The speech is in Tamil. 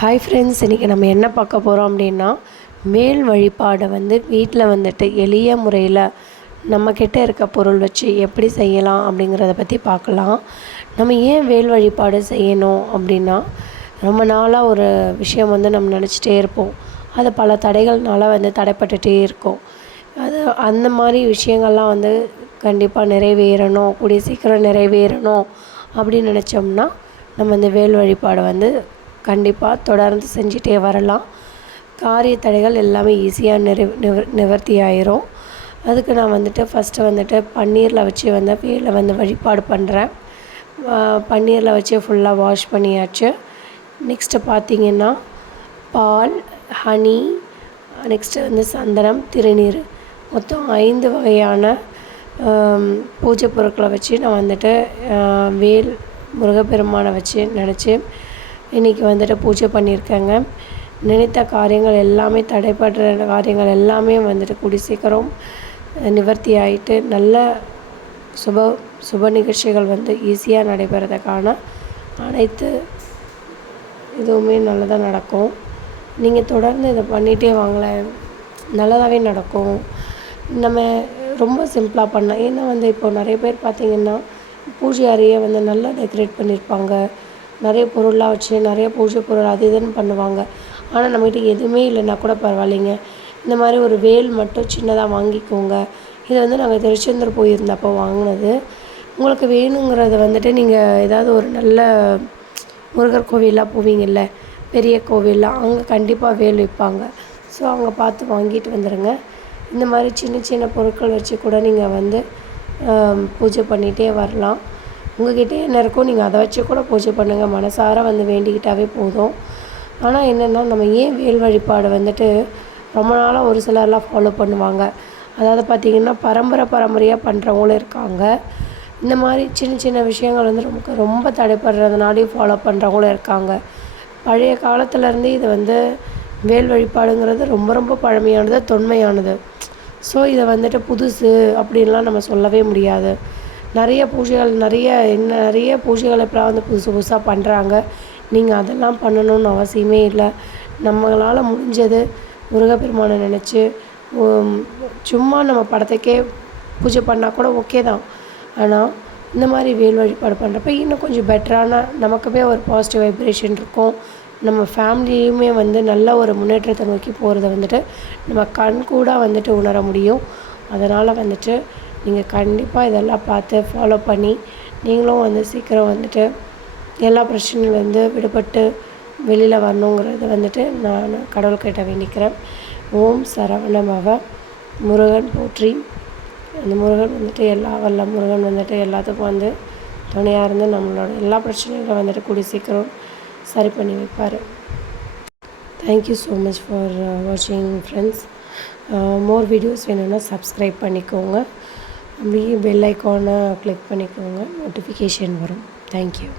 ஹாய் ஃப்ரெண்ட்ஸ் இன்றைக்கி நம்ம என்ன பார்க்க போகிறோம் அப்படின்னா மேல் வழிபாடை வந்து வீட்டில் வந்துட்டு எளிய முறையில் நம்மக்கிட்ட இருக்க பொருள் வச்சு எப்படி செய்யலாம் அப்படிங்கிறத பற்றி பார்க்கலாம். நம்ம ஏன் வேல் வழிபாடு செய்யணும் அப்படின்னா ரொம்ப நாளாக ஒரு விஷயம் வந்து நம்ம நினச்சிட்டே இருப்போம். அது பல தடைகள்னால வந்து தடைப்பட்டுட்டே இருக்கும். அது அந்த மாதிரி விஷயங்கள்லாம் வந்து கண்டிப்பாக நிறைவேறணும் கூடிய சீக்கிரம் நிறைவேறணும் அப்படின்னு நினச்சோம்னா நம்ம இந்த வேல் வழிபாடை வந்து கண்டிப்பாக தொடர்ந்து செஞ்சிட்டே வரலாம். காரிய தடைகள் எல்லாமே ஈஸியாக நிறை நிவர் நிவர்த்தி ஆயிரும். அதுக்கு நான் வந்துட்டு ஃபஸ்ட்டு வந்துட்டு பன்னீரில் வச்சு வந்து வேலை வந்து வழிபாடு பண்ணுறேன் பன்னீரில் வச்சு ஃபுல்லாக வாஷ் பண்ணியாச்சு. நெக்ஸ்ட்டு பார்த்திங்கன்னா பால் ஹனி நெக்ஸ்ட்டு வந்து சந்தனம் திருநீர். மொத்தம் ஐந்து வகையான பூஜை பொருட்களை வச்சு நான் வந்துட்டு வேல் முருகப்பெருமானை வச்சு நினச்சி இன்றைக்கி வந்துட்டு பூஜை பண்ணியிருக்கேங்க. நினைத்த காரியங்கள் எல்லாமே தடைப்படுற காரியங்கள் எல்லாமே வந்துட்டு கூடி சீக்கிரம் நிவர்த்தி ஆகிட்டு நல்ல சுப சுப நிகழ்ச்சிகள் வந்து ஈஸியாக நடைபெறதுக்கான அனைத்து இதுவுமே நல்லதாக நடக்கும். நீங்கள் தொடர்ந்து இதை பண்ணிகிட்டே வாங்களேன். நல்லதாகவே நடக்கும். நம்ம ரொம்ப சிம்பிளாக பண்ணலாம். ஏன்னா வந்து இப்போது நிறைய பேர் பார்த்திங்கன்னா பூஜை அறையை வந்து நல்லா டெக்கரேட் பண்ணியிருப்பாங்க. நிறைய பொருள்லாம் வச்சு நிறைய பூஜை பொருள் அது இதுன்னு பண்ணுவாங்க. ஆனால் நம்மகிட்ட எதுவுமே இல்லைன்னா கூட பரவாயில்லைங்க. இந்த மாதிரி ஒரு வேல் மட்டும் சின்னதாக வாங்கிக்கோங்க. இதை வந்து நாங்கள் திருச்செந்தூர் போயிருந்தப்போ வாங்கினது. உங்களுக்கு வேணுங்கிறத வந்துட்டு நீங்கள் ஏதாவது ஒரு நல்ல முருகர் கோவிலாக போவீங்கள்ல பெரிய கோவிலெலாம் அங்கே கண்டிப்பாக வேல் விற்பாங்க. ஸோ அங்கே பார்த்து வாங்கிட்டு வந்துடுங்க இந்த மாதிரி சின்ன சின்ன பொருட்கள் வச்சு கூட நீங்கள் வந்து பூஜை பண்ணிகிட்டே வரலாம். உங்ககிட்ட என்ன இருக்கோ நீங்கள் அதை வச்சு கூட பூஜை பண்ணுங்கள் மனசார வந்து வேண்டிக்கிட்டாவே போதும். ஆனால் என்னென்னா நம்ம ஏன் வேல் வழிபாடு வந்துட்டு ரொம்ப நாளாக ஒரு சிலர்லாம் ஃபாலோ பண்ணுவாங்க. அதாவது பார்த்திங்கன்னா பரம்பரை பரம்பரையாக பண்ணுறவங்களும் இருக்காங்க. இந்த மாதிரி சின்ன சின்ன விஷயங்கள் வந்து நமக்கு ரொம்ப தடைப்படுறதுனாலையும் ஃபாலோ பண்ணுறவங்களும் இருக்காங்க. பழைய காலத்துலேருந்து இது வந்து வேல் வழிபாடுங்கிறது ரொம்ப ரொம்ப பழமையானது தொன்மையானது. ஸோ இதை வந்துட்டு புதுசு அப்படின்லாம் நம்ம சொல்லவே முடியாது. நிறைய பூஜைகள் நிறைய என்ன நிறைய பூஜைகள் இப்போ வந்து புதுசு புதுசாக பண்ணுறாங்க நீங்கள் அதெல்லாம் பண்ணணும்னு அவசியமே இல்லை. நம்மளால் முடிஞ்சது முருகப்பெருமானை நினச்சி சும்மா நம்ம படத்துக்கே பூஜை பண்ணால் கூட ஓகே தான். ஆனால் இந்த மாதிரி வேல் வழிபாடு பண்ணுறப்ப இன்னும் கொஞ்சம் பெட்டரான நமக்குமே ஒரு பாசிட்டிவ் வைப்ரேஷன் இருக்கும். நம்ம ஃபேமிலியுமே வந்து நல்ல ஒரு முன்னேற்றத்தை நோக்கி போகிறத வந்துட்டு நம்ம கண் கூட வந்துட்டு உணர முடியும். அதனால் வந்துட்டு நீங்கள் கண்டிப்பாக இதெல்லாம் பார்த்து ஃபாலோ பண்ணி நீங்களும் வந்து சீக்கிரம் வந்துட்டு எல்லா பிரச்சனையிலேருந்து விடுபட்டு வெளியில் வரணுங்கிறது வந்துட்டு நான் கடவுள்கிட்ட வேண்டிக்கிறேன். ஓம் சரவண முருகன் போற்றி. அந்த முருகன் வந்துட்டு எல்லா வல்ல முருகன் வந்துட்டு எல்லாத்துக்கும் வந்து துணையாக இருந்து நம்மளோட எல்லா பிரச்சனைகளும் வந்துட்டு கூடி சீக்கிரம் சரி பண்ணி வைப்பார். Thank you so much for வாட்சிங் ஃப்ரெண்ட்ஸ் மோர் வீடியோஸ் வேணும்னா சப்ஸ்கிரைப் பண்ணிக்கோங்க. அப்படியே பெல் ஐக்கானை கிளிக் பண்ணிக்கோங்க. நோட்டிஃபிகேஷன் வரும். தேங்க்யூ